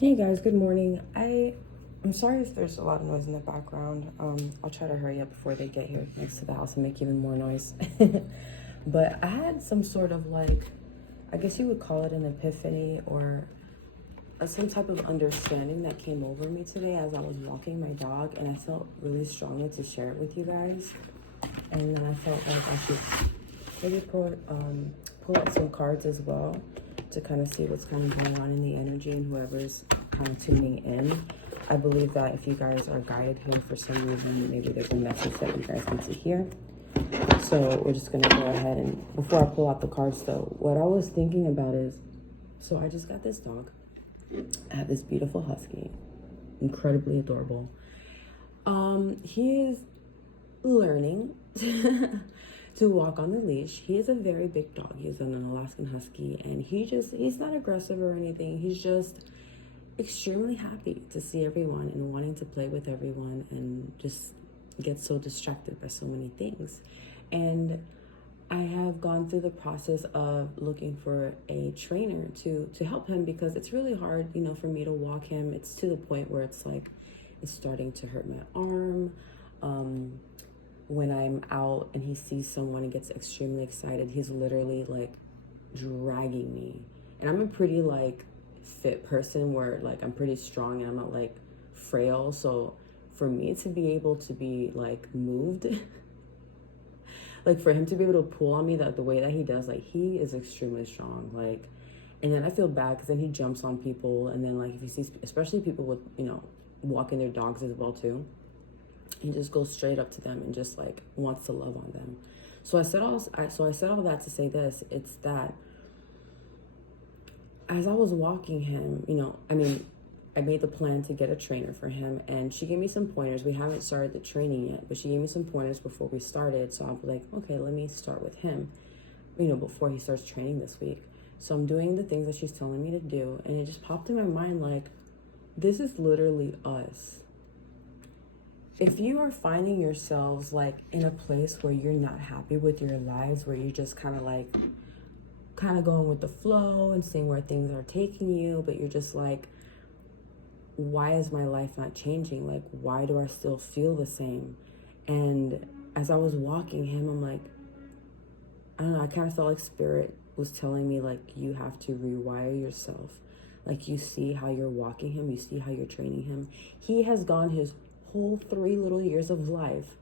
Hey guys, good morning. I'm sorry if there's a lot of noise in the background. I'll try to hurry up before they get here next to the house and make even more noise. But I had some sort of I guess you would call it an epiphany or some type of understanding that came over me today as I was walking my dog, and I felt really strongly to share it with you guys. And then I felt like I should maybe pull out some cards as well to kind of see what's kind of going on in the energy and whoever's kind of tuning in. I believe that if you guys are guided here for some reason, maybe there's a message that you guys need to hear. So we're just going to go ahead and, before I pull out the cards though, what I was thinking about is, so I just got this dog. I have this beautiful husky, incredibly adorable. He is learning to walk on the leash. He is a very big dog. He's an Alaskan Husky, and he's not aggressive or anything. He's just extremely happy to see everyone and wanting to play with everyone, and just gets so distracted by so many things. And I have gone through the process of looking for a trainer to help him, because it's really hard, for me to walk him. It's to the point where it's starting to hurt my arm. When I'm out and he sees someone and gets extremely excited, he's literally dragging me. And I'm a pretty fit person where I'm pretty strong and I'm not frail. So for me to be able to be moved, for him to be able to pull on me the way that he does, he is extremely strong. And then I feel bad because then he jumps on people. And then if he sees, especially people with, walking their dogs as well too, he just goes straight up to them and just wants to love on them. So I said all that to say this. It's that as I was walking him, I made the plan to get a trainer for him, and she gave me some pointers. We haven't started the training yet, but she gave me some pointers before we started. So I was like, okay, let me start with him, before he starts training this week. So I'm doing the things that she's telling me to do, and it just popped in my mind, this is literally us. If you are finding yourselves in a place where you're not happy with your lives, where you're just kind of going with the flow and seeing where things are taking you, but you're just why is my life not changing? Why do I still feel the same? And as I was walking him, I'm I don't know, I kind of felt like spirit was telling me you have to rewire yourself. You see how you're walking him, you see how you're training him. He has gone his whole 3 little years of life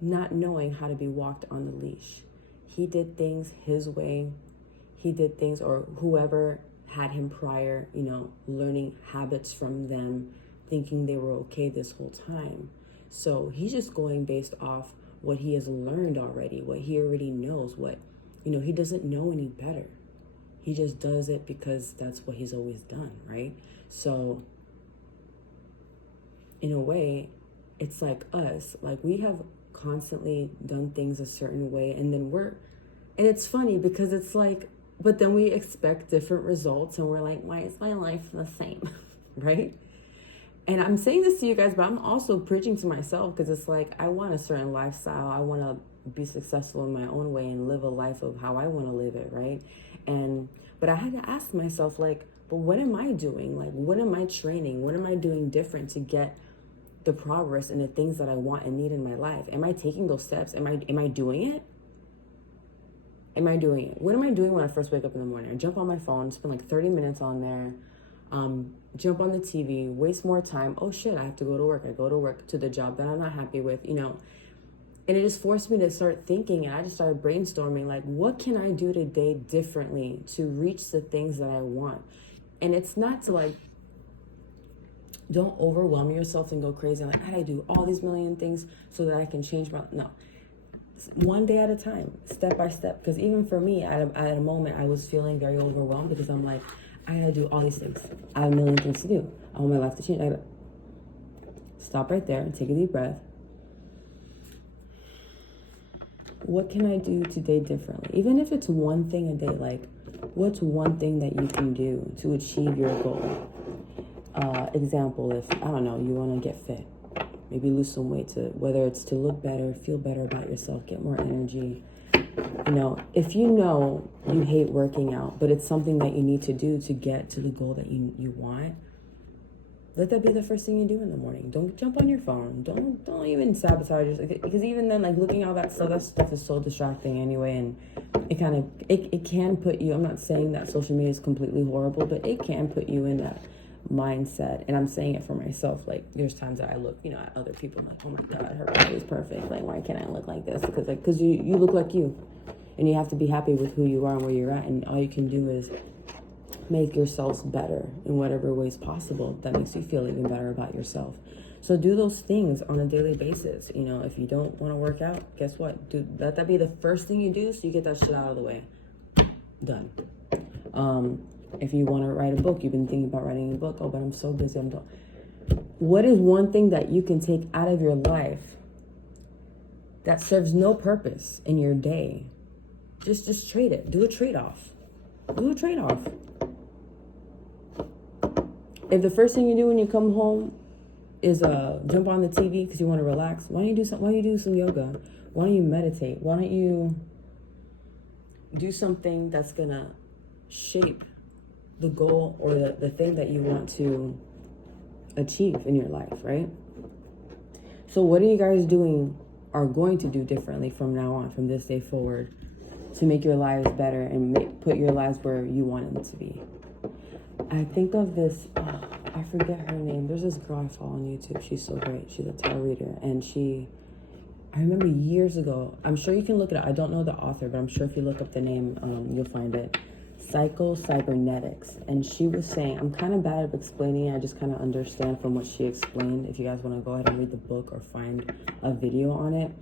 not knowing how to be walked on the leash. He did things his way. He did things, or whoever had him prior, learning habits from them, thinking they were okay this whole time. So he's just going based off what he has learned already, what he already knows, he doesn't know any better. He just does it because that's what he's always done, right? So in a way, it's like us. We have constantly done things a certain way, and then and it's funny because it's but then we expect different results, and we're why is my life the same? Right? And I'm saying this to you guys, but I'm also preaching to myself, because it's I want a certain lifestyle. I want to be successful in my own way and live a life of how I want to live it, right? But I had to ask myself, but what am I doing? What am I training? What am I doing different to get the progress and the things that I want and need in my life? Am I taking those steps? Am I doing it? Am I doing it? What am I doing when I first wake up in the morning? I jump on my phone, spend 30 minutes on there, jump on the TV, waste more time. Oh shit, I have to go to work. I go to work to the job that I'm not happy with, And it just forced me to start thinking, and I just started brainstorming, what can I do today differently to reach the things that I want? And it's not to don't overwhelm yourself and go crazy. I gotta do all these million things so that I can change no. One day at a time, step by step. Because even for me, at a moment, I was feeling very overwhelmed, because I'm I gotta do all these things. I have a million things to do. I want my life to change. I gotta stop right there and take a deep breath. What can I do today differently? Even if it's one thing a day, what's one thing that you can do to achieve your goal? Example, if, I don't know, you want to get fit. maybe lose some weight, to whether it's to look better, feel better about yourself, get more energy. You know, if you know you hate working out, but it's something that you need to do to get to the goal that you want, let that be the first thing you do in the morning. Don't jump on your phone. Don't even sabotage yourself, because even then, like, looking at all that stuff is so distracting anyway, and it can put you, I'm not saying that social media is completely horrible, but it can put you in that mindset. And I'm saying it for myself. Like, there's times that I look, you know, at other people, I'm like, oh my God, her body is perfect. Like, why can't I look like this? Because you look like you, and you have to be happy with who you are and where you're at, and all you can do is make yourselves better in whatever ways possible that makes you feel even better about yourself. So do those things on a daily basis. You know, if you don't want to work out, guess what? Let that be the first thing you do, so you get that shit out of the way. Done. If you want to write a book, you've been thinking about writing a book. Oh, but I'm so busy. What is one thing that you can take out of your life that serves no purpose in your day? Just trade it. Do a trade-off. Do a trade-off. If the first thing you do when you come home is jump on the TV because you want to relax, why don't you do some? Why don't you do some yoga? Why don't you meditate? Why don't you do something that's gonna shape the goal or the thing that you want to achieve in your life, right? So what are you guys doing, are going to do differently from now on, from this day forward, to make your lives better and put your lives where you want them to be? I think of this, I forget her name. There's this girl I follow on YouTube. She's so great. She's a tarot reader. And I remember years ago, I'm sure you can look it up. I don't know the author, but I'm sure if you look up the name, you'll find it. Cybernetics. And she was saying, I'm kind of bad at explaining it. I just kind of understand from what she explained. If you guys want to go ahead and read the book or find a video on it,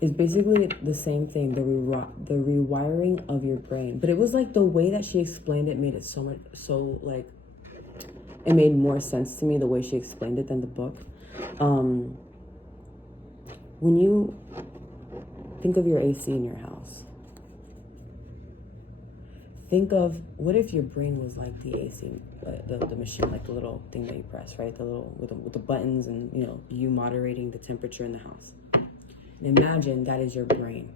it's basically the same thing, the rewiring of your brain. But it was like the way that she explained it made it it made more sense to me the way she explained it than the book. When you think of your AC in your house, think of, what if your brain was like the AC, the machine, like the little thing that you press, right? The little, with the buttons, and, you know, you moderating the temperature in the house. And imagine that is your brain.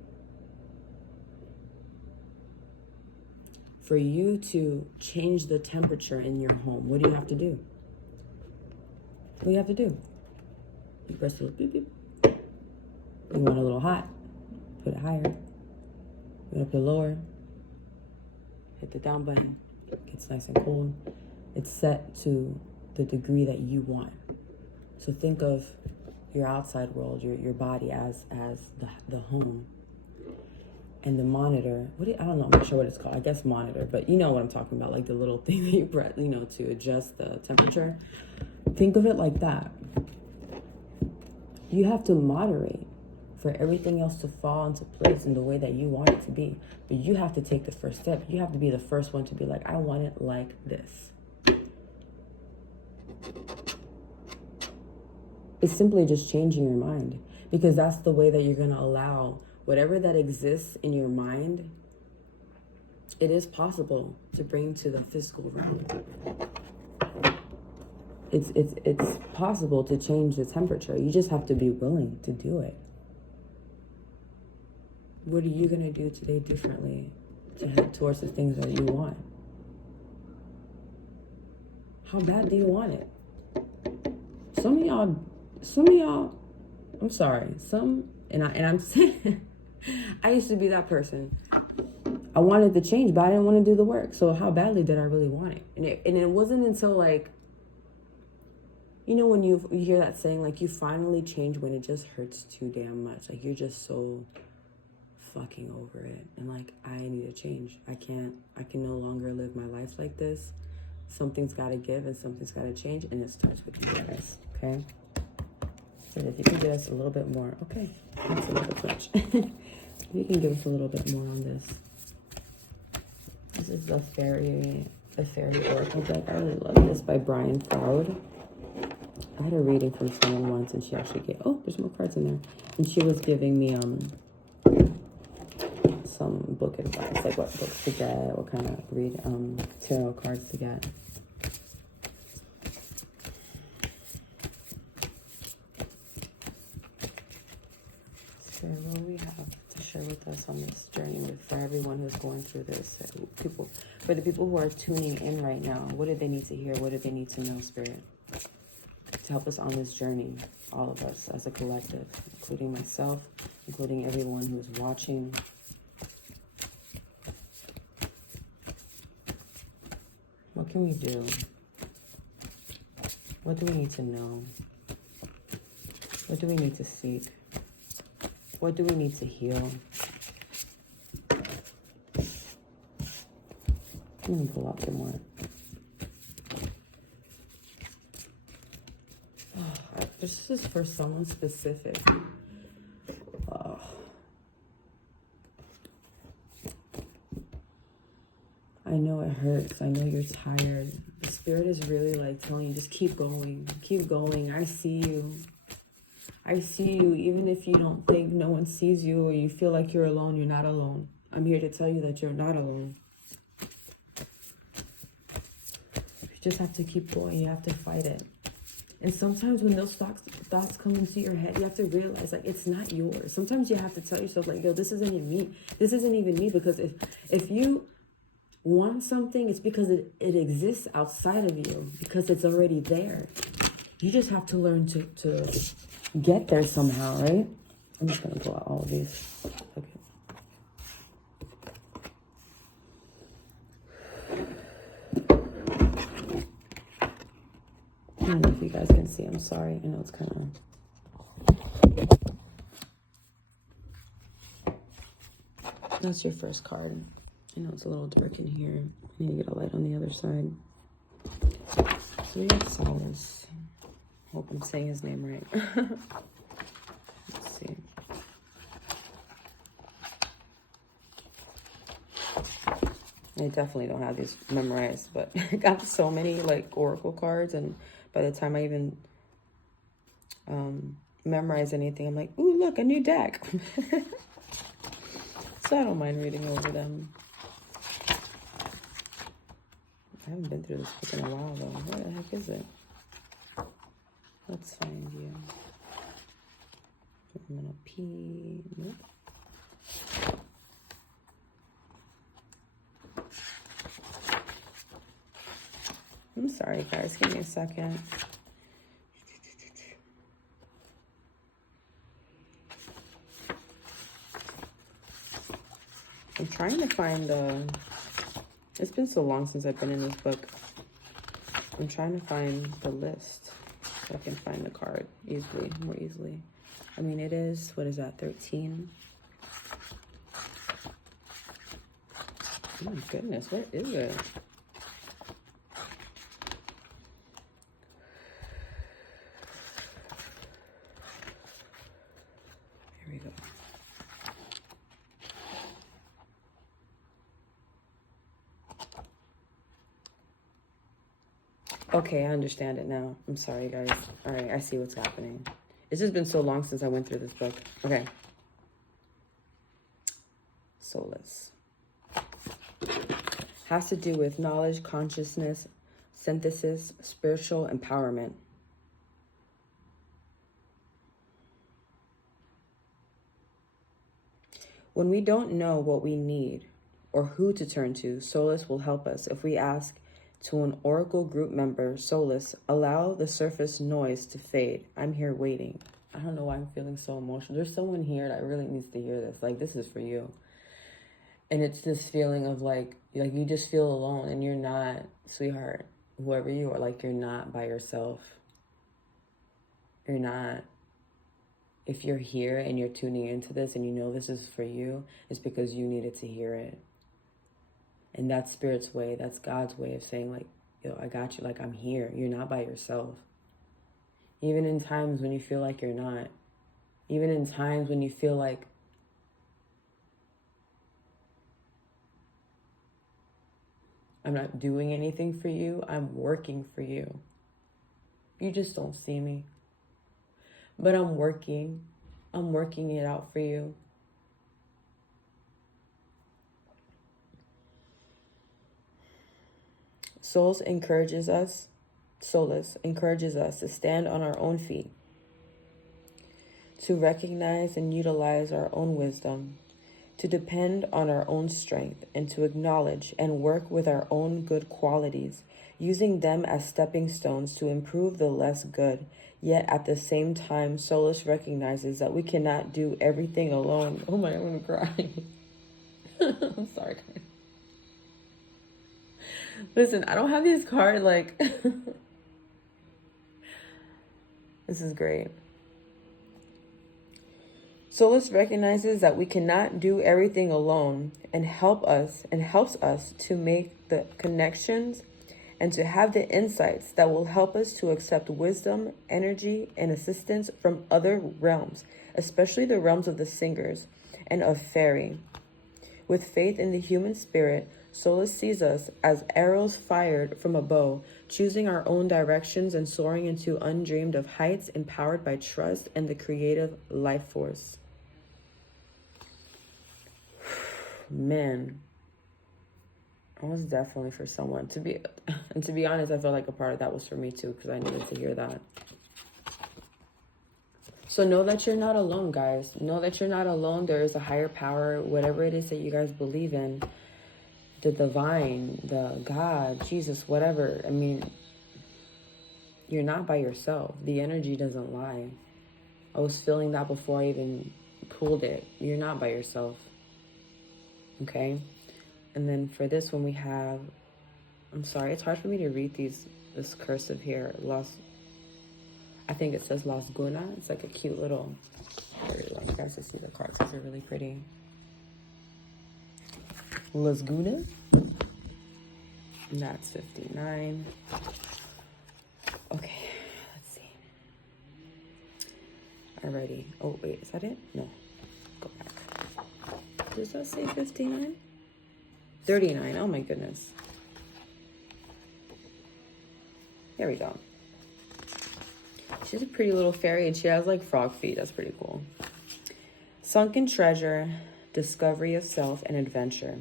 For you to change the temperature in your home, what do you have to do? What do you have to do? You press the little beep beep. You want a little hot, put it higher. You want to put it lower, hit the down button. It gets nice and cold. It's set to the degree that you want. So think of your outside world, your body as the home, and the monitor. I don't know. I'm not sure what it's called. I guess monitor, but you know what I'm talking about, like the little thing that you press, you know, to adjust the temperature. Think of it like that. You have to moderate for everything else to fall into place in the way that you want it to be, but you have to take the first step. You have to be the first one to be like, I want it like this. It's simply just changing your mind, because that's the way that you're going to allow whatever that exists in your mind. It is possible to bring to the physical realm. It's possible to change the temperature. You just have to be willing to do it. What are you going to do today differently to head towards the things that you want? How bad do you want it? Some of y'all, I'm sorry, and I'm saying, I used to be that person. I wanted to change, but I didn't want to do the work. So how badly did I really want it? And it wasn't until, like, you know, when you hear that saying, like, you finally change when it just hurts too damn much. Like, you're just so fucking over it. And, like, I need to change. I can no longer live my life like this. Something's got to give and something's got to change. And it starts with you guys, okay? So if you can give us a little bit more, okay, that's a little bit much. You can give us a little bit more on this. This is the Fairy Oracle deck. I really love this, by Brian Froud. I had a reading from someone once, and she actually gave, oh, there's more cards in there. And she was giving me some book advice, like what books to get, what kind of tarot cards to get. Okay, what do we have to share with us on this journey for everyone who's going through this? For the people who are tuning in right now, what do they need to hear? What do they need to know, Spirit? To help us on this journey, all of us as a collective, including myself, including everyone who's watching. What can we do? What do we need to know? What do we need to seek? What do we need to heal? I'm going to pull out some more. This is for someone specific. Oh. I know it hurts. I know you're tired. The Spirit is really like telling you, just keep going. Keep going. I see you. I see you. Even if you don't think no one sees you or you feel like you're alone, you're not alone. I'm here to tell you that you're not alone. You just have to keep going. You have to fight it. And sometimes when those thoughts come into your head, you have to realize, like, it's not yours. Sometimes you have to tell yourself, like, yo, this isn't even me. This isn't even me. Because if you want something, it's because it exists outside of you. Because it's already there. You just have to learn to get there somehow, right? I'm just going to pull out all of these. Okay. I don't know if you guys can see. I'm sorry. I know it's kind of... That's your first card. I know it's a little dark in here. I need to get a light on the other side. So we have Solace. Hope I'm saying his name right. Let's see. I definitely don't have these memorized, but I got so many like oracle cards, and by the time I even memorize anything, I'm like, ooh, look, a new deck. So I don't mind reading over them. I haven't been through this book in a while, though. Where the heck is it? Let's find you. I'm gonna pee. Nope. I'm sorry, guys. Give me a second. I'm trying to find it's been so long since I've been in this book. I'm trying to find the list so I can find the card more easily. I mean, it is, what is that, 13? Oh my goodness, what is it? Here we go. Okay, I understand it now. I'm sorry, guys. All right, I see what's happening. It's just been so long since I went through this book. Okay. Solace. Has to do with knowledge, consciousness, synthesis, spiritual empowerment. When we don't know what we need or who to turn to, Solace will help us. If we ask to an Oracle group member, Solace, allow the surface noise to fade. I'm here waiting. I don't know why I'm feeling so emotional. There's someone here that really needs to hear this. Like, this is for you. And it's this feeling of like you just feel alone, and you're not, sweetheart, whoever you are, like, you're not by yourself. You're not. If you're here and you're tuning into this and you know this is for you, it's because you needed to hear it. And that's Spirit's way. That's God's way of saying, like, yo, I got you. Like, I'm here. You're not by yourself. Even in times when you feel like you're not. Even in times when you feel like I'm not doing anything for you, I'm working for you. You just don't see me. But I'm working. I'm working it out for you. Solace encourages us to stand on our own feet, to recognize and utilize our own wisdom, to depend on our own strength, and to acknowledge and work with our own good qualities, using them as stepping stones to improve the less good. Yet at the same time, Solus recognizes that we cannot do everything alone. Oh my, I'm gonna cry. I'm sorry, guys. Listen, I don't have these cards like... This is great. Solus recognizes that we cannot do everything alone and helps us to make the connections and to have the insights that will help us to accept wisdom, energy, and assistance from other realms, especially the realms of the singers and of fairy. With faith in the human spirit, Solus sees us as arrows fired from a bow, choosing our own directions and soaring into undreamed of heights, empowered by trust and the creative life force. Man, that was definitely for someone to be, and to be honest, I feel like a part of that was for me too, because I needed to hear that. So know that you're not alone, guys. Know that you're not alone. There is a higher power, whatever it is that you guys believe in, the divine, the God, Jesus, whatever. I mean, you're not by yourself. The energy doesn't lie. I was feeling that before I even pulled it. You're not by yourself. Okay? And then for this one we have, I'm sorry, it's hard for me to read this cursive here. I think it says Las Guna. It's like a cute little, I really want you guys to see the cards because they're really pretty. Las Guna. And that's 59. Okay, let's see. Alrighty. Oh, wait, is that it? No. Go back. Does that say 59? 39. Oh my goodness. There we go. She's a pretty little fairy and she has like frog feet. That's pretty cool. Sunken treasure, discovery of self, and adventure.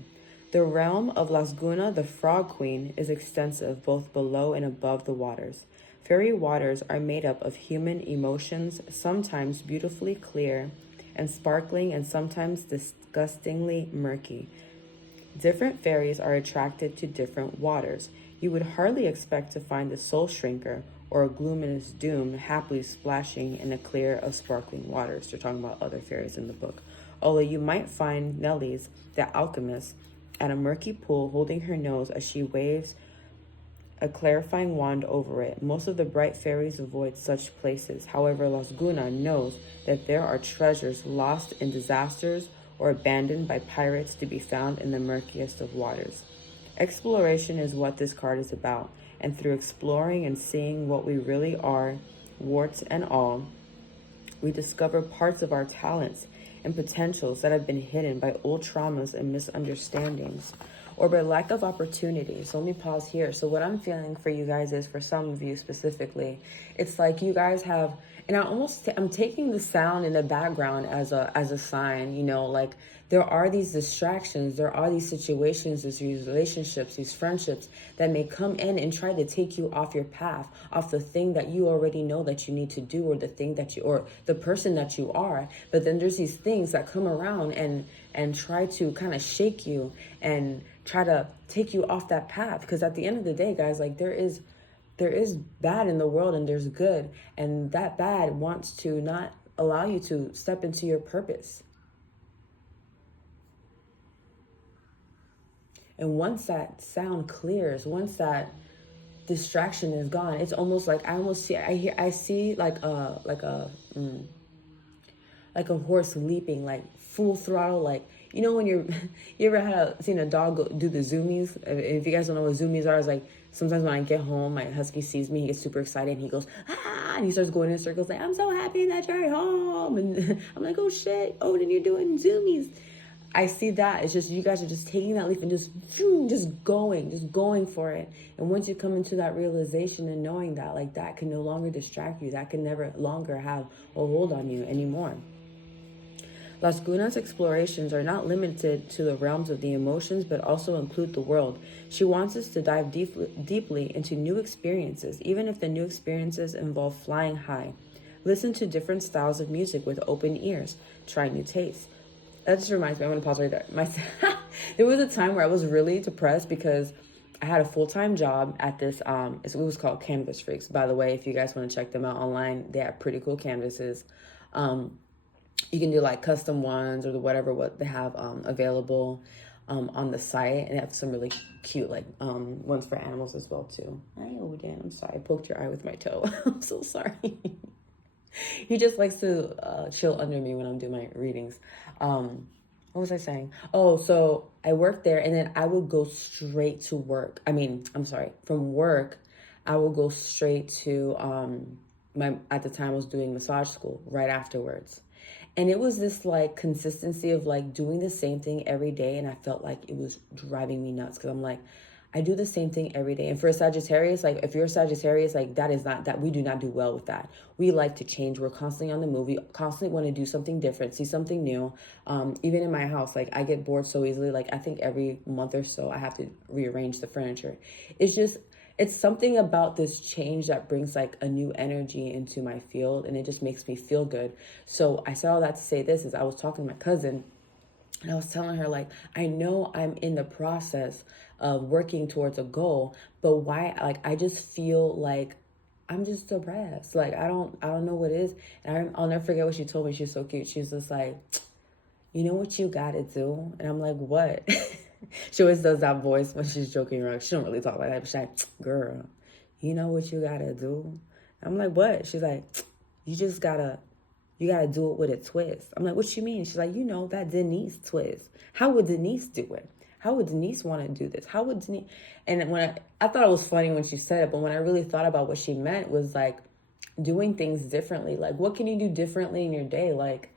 The realm of Las Guna, the frog queen, is extensive both below and above the waters. Fairy waters are made up of human emotions, sometimes beautifully clear and sparkling and sometimes disgustingly murky. Different fairies are attracted to different waters. You would hardly expect to find the soul shrinker or a luminous doom happily splashing in a clear of sparkling waters. They're talking about other fairies in the book. Although you might find Nellies, the alchemist, at a murky pool holding her nose as she waves a clarifying wand over it. Most of the bright fairies avoid such places. However, Las Guna knows that there are treasures lost in disasters or abandoned by pirates to be found in the murkiest of waters. Exploration is what this card is about, and through exploring and seeing what we really are, warts and all, we discover parts of our talents and potentials that have been hidden by old traumas and misunderstandings, or by lack of opportunity. So let me pause here. So what I'm feeling for you guys is, for some of you specifically, it's like you guys have, and I'm taking the sound in the background as a sign, you know, like there are these distractions, there are these situations, these relationships, these friendships that may come in and try to take you off your path, off the thing that you already know that you need to do, or the thing that you, or the person that you are. But then there's these things that come around and try to kind of shake you and try to take you off that path. Because at the end of the day, guys, like there is bad in the world and there's good, and that bad wants to not allow you to step into your purpose. And once that sound clears, once that distraction is gone, it's almost like I see like a horse leaping, like full throttle, like, you know, when you ever seen a dog do the zoomies? If you guys don't know what zoomies are, it's like sometimes when I get home, my husky sees me, he gets super excited and he goes, ah, and he starts going in circles like, I'm so happy that you're home. And I'm like, oh shit, Odin, you're doing zoomies. I see that. It's just, you guys are just taking that leap and just going for it. And once you come into that realization and knowing that, like, that can no longer distract you, that can never longer have a hold on you anymore. Las Guna's explorations are not limited to the realms of the emotions, but also include the world. She wants us to dive deeply into new experiences, even if the new experiences involve flying high. Listen to different styles of music with open ears. Try new tastes. That just reminds me, I'm going to pause right there. There was a time where I was really depressed because I had a full-time job at this, it was called Canvas Freaks. By the way, if you guys want to check them out online, they have pretty cool canvases. You can do like custom ones or what they have available on the site, and they have some really cute like ones for animals as well too. Hi Odin, I'm sorry, I poked your eye with my toe. I'm so sorry. He just likes to chill under me when I'm doing my readings. What was I saying? Oh, so I worked there, and then I would go straight to work. From work, I would go straight to at the time I was doing massage school right afterwards. And it was this like consistency of like doing the same thing every day. And I felt like it was driving me nuts because I'm like, I do the same thing every day. And for a Sagittarius, like if you're a Sagittarius, like that is not that we do not do well with that. We like to change. We're constantly on the move. We constantly want to do something different, see something new. Even in my house, like I get bored so easily. Like I think every month or so I have to rearrange the furniture. It's something about this change that brings like a new energy into my field, and it just makes me feel good. So I said all that to say this is I was talking to my cousin, and I was telling her, like, I know I'm in the process of working towards a goal, but why, like, I just feel like I'm just depressed. Like, I don't know what it is. And I'll never forget what she told me. She was so cute. She was just like, you know what you gotta do? And I'm like, what? She always does that voice when she's joking around. She don't really talk like that, but she's like, girl, you know what you gotta do? I'm like, what? She's like, you gotta do it with a twist. I'm like, what you mean? She's like, you know, that Denise twist. How would Denise do it? How would Denise want to do this? How would Denise? And when I thought it was funny when she said it, but when I really thought about what she meant was like doing things differently. Like, what can you do differently in your day? Like,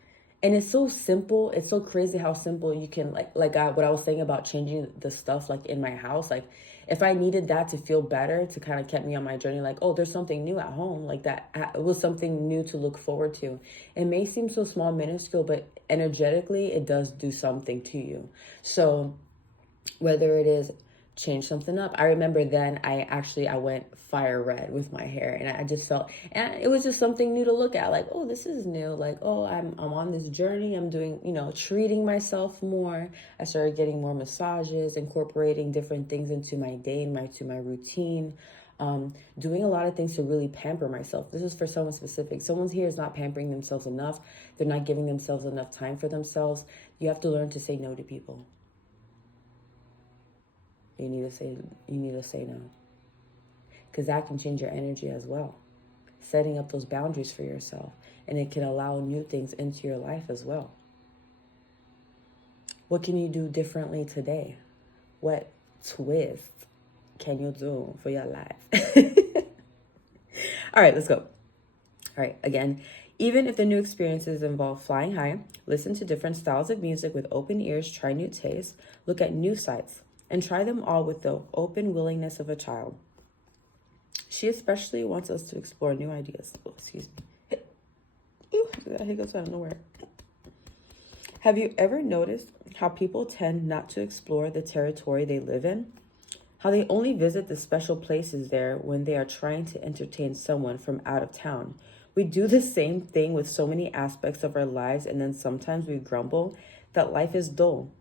and it's so simple. It's so crazy how simple you can what I was saying about changing the stuff like in my house. Like if I needed that to feel better, to kind of keep me on my journey, like, oh, there's something new at home, like that, it was something new to look forward to. It may seem so small, minuscule, but energetically, it does do something to you. So whether it is change something up. I remember then I went fire red with my hair, and I just felt, and it was just something new to look at. Like, oh, this is new. Like, oh, I'm on this journey. I'm doing, treating myself more. I started getting more massages, incorporating different things into my day and to my routine. Doing a lot of things to really pamper myself. This is for someone specific. Someone here is not pampering themselves enough. They're not giving themselves enough time for themselves. You have to learn to say no to people. You need to say no. Because that can change your energy as well. Setting up those boundaries for yourself. And it can allow new things into your life as well. What can you do differently today? What twist can you do for your life? All right, let's go. All right, again, even if the new experiences involve flying high, listen to different styles of music with open ears, try new tastes, look at new sights, and try them all with the open willingness of a child. She especially wants us to explore new ideas. Oh, excuse me. Ooh, that hiccups out of nowhere. Have you ever noticed how people tend not to explore the territory they live in? How they only visit the special places there when they are trying to entertain someone from out of town. We do the same thing with so many aspects of our lives, and then sometimes we grumble that life is dull.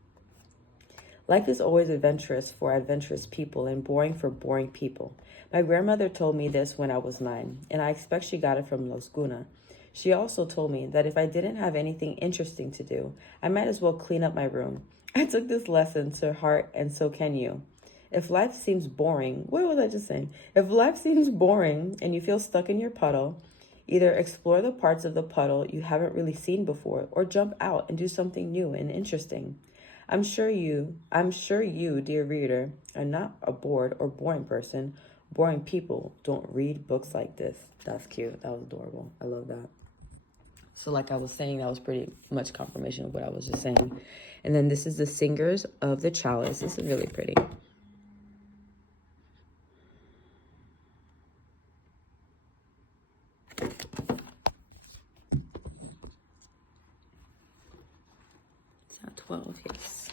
Life is always adventurous for adventurous people and boring for boring people. My grandmother told me this when I was 9, and I expect she got it from Los Guna. She also told me that if I didn't have anything interesting to do, I might as well clean up my room. I took this lesson to heart, and so can you. If life seems boring, what was I just saying? If life seems boring and you feel stuck in your puddle, either explore the parts of the puddle you haven't really seen before, or jump out and do something new and interesting. I'm sure you, dear reader, are not a bored or boring person. Boring people don't read books like this. That's cute. That was adorable. I love that. So like I was saying, that was pretty much confirmation of what I was just saying. And then this is the Singers of the Chalice. This is really pretty. It's not 12, yes.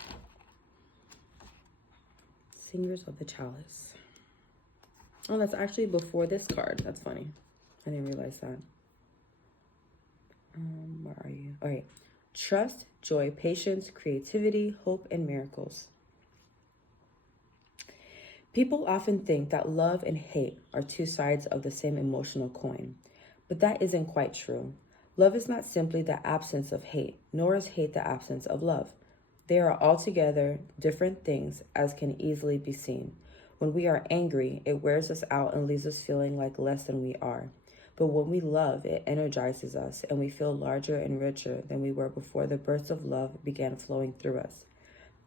Singers of the Chalice. Oh, that's actually before this card. That's funny. I didn't realize that. Where are you? All right. Trust, joy, patience, creativity, hope, and miracles. People often think that love and hate are two sides of the same emotional coin, but that isn't quite true. Love is not simply the absence of hate, nor is hate the absence of love. They are altogether different things, as can easily be seen. When we are angry, it wears us out and leaves us feeling like less than we are. But when we love, it energizes us and we feel larger and richer than we were before the bursts of love began flowing through us.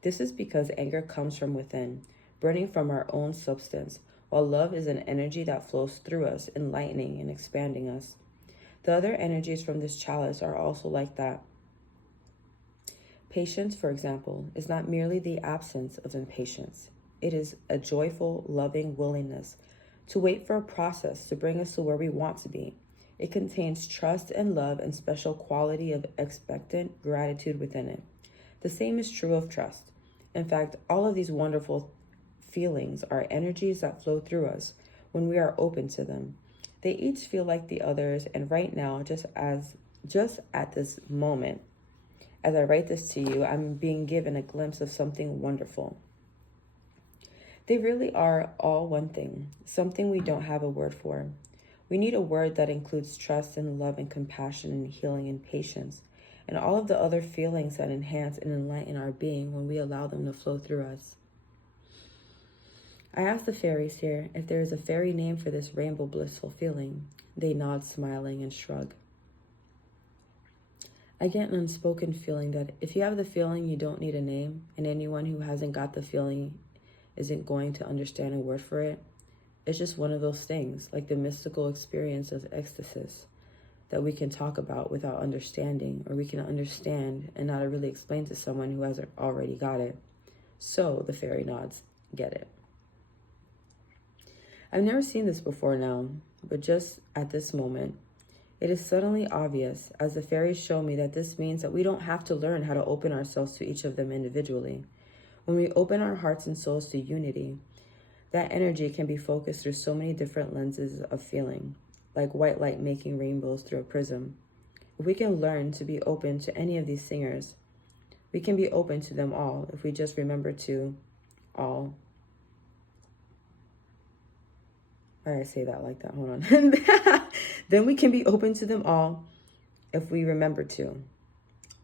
This is because anger comes from within, burning from our own substance, while love is an energy that flows through us, enlightening and expanding us. The other energies from this chalice are also like that. Patience, for example, is not merely the absence of impatience. It is a joyful, loving willingness to wait for a process to bring us to where we want to be. It contains trust and love and special quality of expectant gratitude within it. The same is true of trust. In fact, all of these wonderful feelings are energies that flow through us when we are open to them. They each feel like the others, and right now, just at this moment, as I write this to you, I'm being given a glimpse of something wonderful. They really are all one thing, something we don't have a word for. We need a word that includes trust and love and compassion and healing and patience, and all of the other feelings that enhance and enlighten our being when we allow them to flow through us. I asked the fairies here if there is a fairy name for this rainbow blissful feeling. They nod, smiling, and shrug. I get an unspoken feeling that if you have the feeling, you don't need a name, and anyone who hasn't got the feeling isn't going to understand a word for it. It's just one of those things, like the mystical experience of ecstasy, that we can talk about without understanding, or we can understand and not really explain to someone who hasn't already got it. So the fairy nods, get it. I've never seen this before now, but just at this moment, it is suddenly obvious as the fairies show me that this means that we don't have to learn how to open ourselves to each of them individually. When we open our hearts and souls to unity, that energy can be focused through so many different lenses of feeling, like white light making rainbows through a prism. If we can learn to be open to any of these singers, we can be open to them all if we just remember to all. Why did I say that like that? Hold on. Then we can be open to them all if we remember to.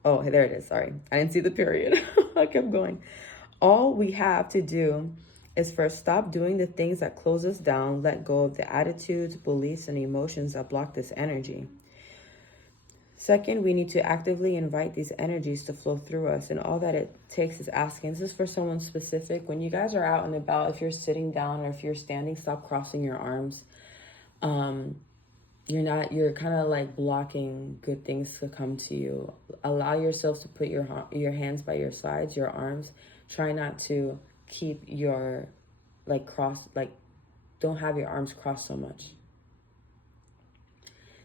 Oh, there it is. Sorry. I didn't see the period. I kept going. All we have to do is first stop doing the things that close us down, let go of the attitudes, beliefs, and emotions that block this energy. Second, we need to actively invite these energies to flow through us. And all that it takes is asking. This is for someone specific. When you guys are out and about, if you're sitting down or if you're standing, stop crossing your arms. You're kind of like blocking good things to come to you. Allow yourselves to put your hands by your sides, your arms. Try not to keep your, don't have your arms crossed so much.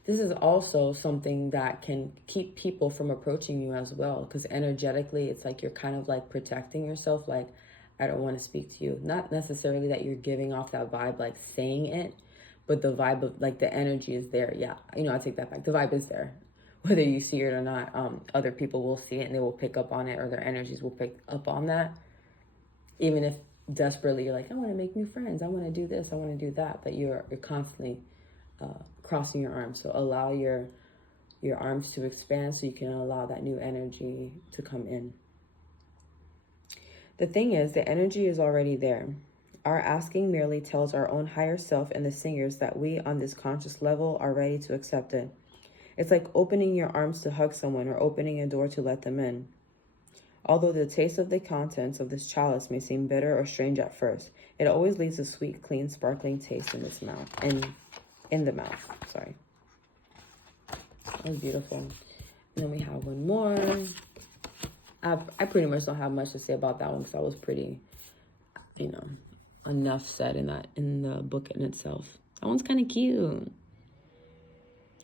This is also something that can keep people from approaching you as well, because energetically, it's like you're kind of like protecting yourself. Like, I don't want to speak to you. Not necessarily that you're giving off that vibe, like saying it, but the vibe of like the energy is there. Yeah, I take that back. The vibe is there. Whether you see it or not, other people will see it and they will pick up on it, or their energies will pick up on that. Even if desperately you're like, I want to make new friends. I want to do this. I want to do that. But you're constantly crossing your arms. So allow your arms to expand so you can allow that new energy to come in. The thing is, the energy is already there. Our asking merely tells our own higher self and the singers that we on this conscious level are ready to accept it. It's like opening your arms to hug someone or opening a door to let them in. Although the taste of the contents of this chalice may seem bitter or strange at first, it always leaves a sweet, clean, sparkling taste in this mouth. In the mouth, sorry. That was beautiful. And then we have one more. I pretty much don't have much to say about that one because I was pretty, enough said in the book in itself. That one's kind of cute.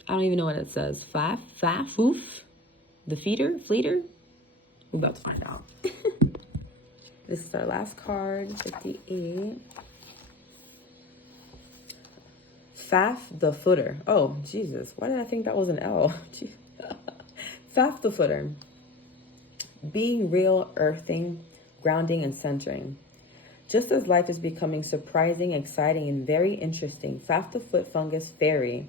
I don't even know what it says. Foof? The fleeter? We're about to find out. This is our last card, 58. Faf the footer. Oh, Jesus. Why did I think that was an L? Faf the footer. Being real, earthing, grounding, and centering. Just as life is becoming surprising, exciting, and very interesting, Faf the foot fungus fairy.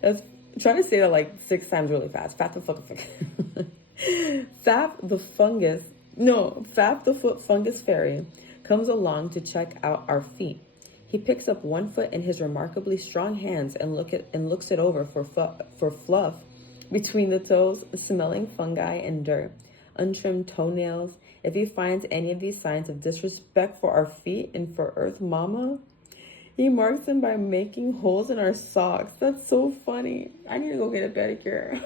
That's I'm trying to say that like 6 times really fast. Faf the fucking Faf the fungus. No, Faf the foot fungus fairy comes along to check out our feet. He picks up one foot in his remarkably strong hands and looks it over for fluff between the toes, smelling fungi and dirt, untrimmed toenails. If he finds any of these signs of disrespect for our feet and for Earth Mama, he marks them by making holes in our socks. That's so funny. I need to go get a pedicure.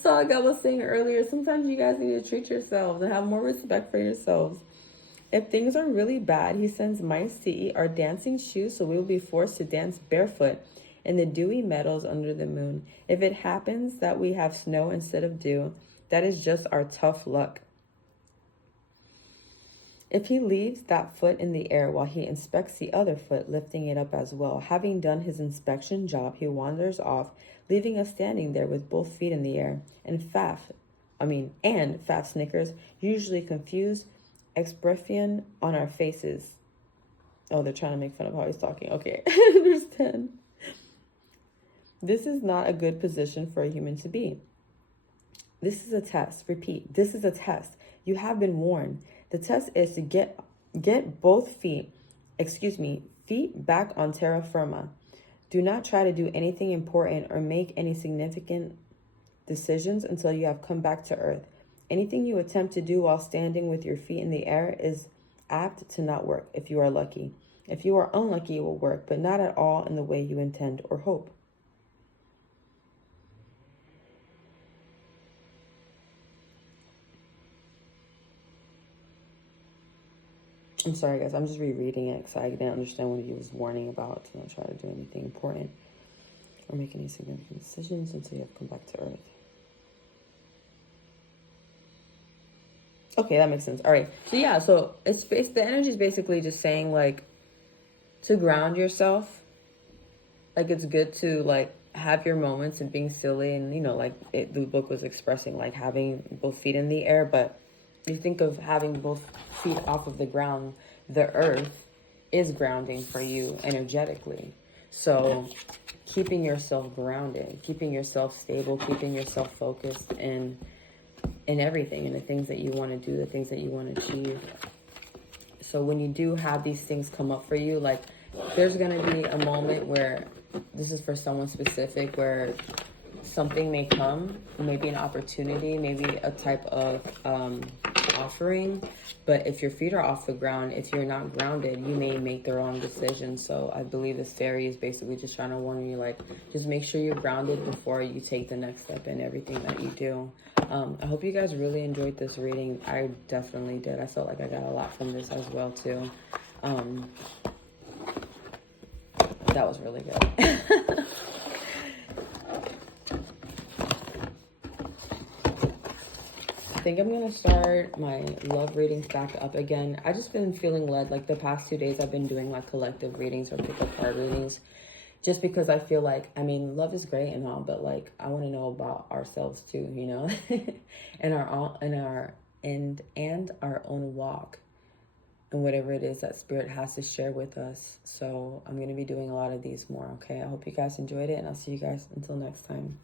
So like I was saying earlier, sometimes you guys need to treat yourselves and have more respect for yourselves. If things are really bad, he sends mice to eat our dancing shoes, so we will be forced to dance barefoot in the dewy meadows under the moon. If it happens that we have snow instead of dew, that is just our tough luck. If he leaves that foot in the air while he inspects the other foot, lifting it up as well, having done his inspection job, he wanders off, leaving us standing there with both feet in the air. And Faf snickers, usually confused expression on our faces. Oh, they're trying to make fun of how he's talking. Okay, I understand. This is not a good position for a human to be. This is a test. Repeat, this is a test. You have been warned. The test is to get both feet back on terra firma. Do not try to do anything important or make any significant decisions until you have come back to earth. Anything you attempt to do while standing with your feet in the air is apt to not work if you are lucky. If you are unlucky, it will work, but not at all in the way you intend or hope. I'm sorry, guys. I'm just rereading it because I didn't understand what he was warning about. To not try to do anything important or make any significant decisions until you have come back to earth. Okay, that makes sense. All right. So yeah, so it's the energy is basically just saying like to ground yourself. Like it's good to like have your moments and being silly and the book was expressing like having both feet in the air, but you think of having both feet off of the ground, the earth is grounding for you energetically. So keeping yourself grounded, keeping yourself stable, keeping yourself focused in everything, and the things that you want to do, the things that you want to achieve. So when you do have these things come up for you, like there's going to be a moment where this is for someone specific, where something may come, maybe an opportunity, maybe a type of offering. But if your feet are off the ground, if you're not grounded, you may make the wrong decision. So I believe this fairy is basically just trying to warn you, like, just make sure you're grounded before you take the next step in everything that you do. I hope you guys really enjoyed this reading. I definitely did. I felt like I got a lot from this as well, too. That was really good. I think I'm going to start my love readings back up again. I just been feeling led, like the past 2 days I've been doing like collective readings or pick up card readings, just because I feel like, I mean, love is great and all, but like I want to know about ourselves too, you know, and our own walk and whatever it is that spirit has to share with us. So I'm going to be doing a lot of these more. Okay. I hope you guys enjoyed it, and I'll see you guys until next time.